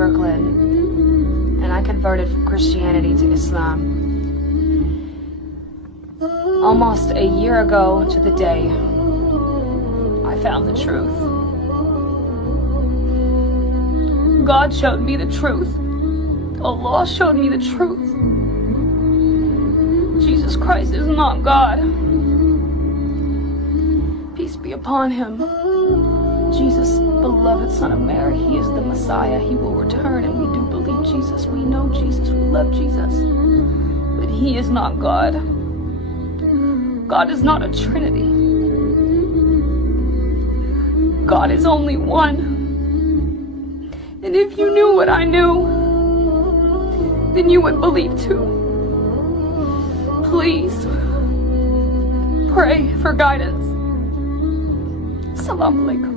Brooklyn, and I converted from Christianity to Islam. Almost a year ago to the day, I found the truth. God showed me the truth. Allah showed me the truth. Jesus Christ is not God. Peace be upon him. Jesus, beloved Son of Mary, he is the Messiah. He will return, and we do believe Jesus. We know Jesus. We love Jesus. But he is not God. God is not a trinity. God is only one. And if you knew what I knew, then you would believe too. Please, pray for guidance. Assalamu alaikum.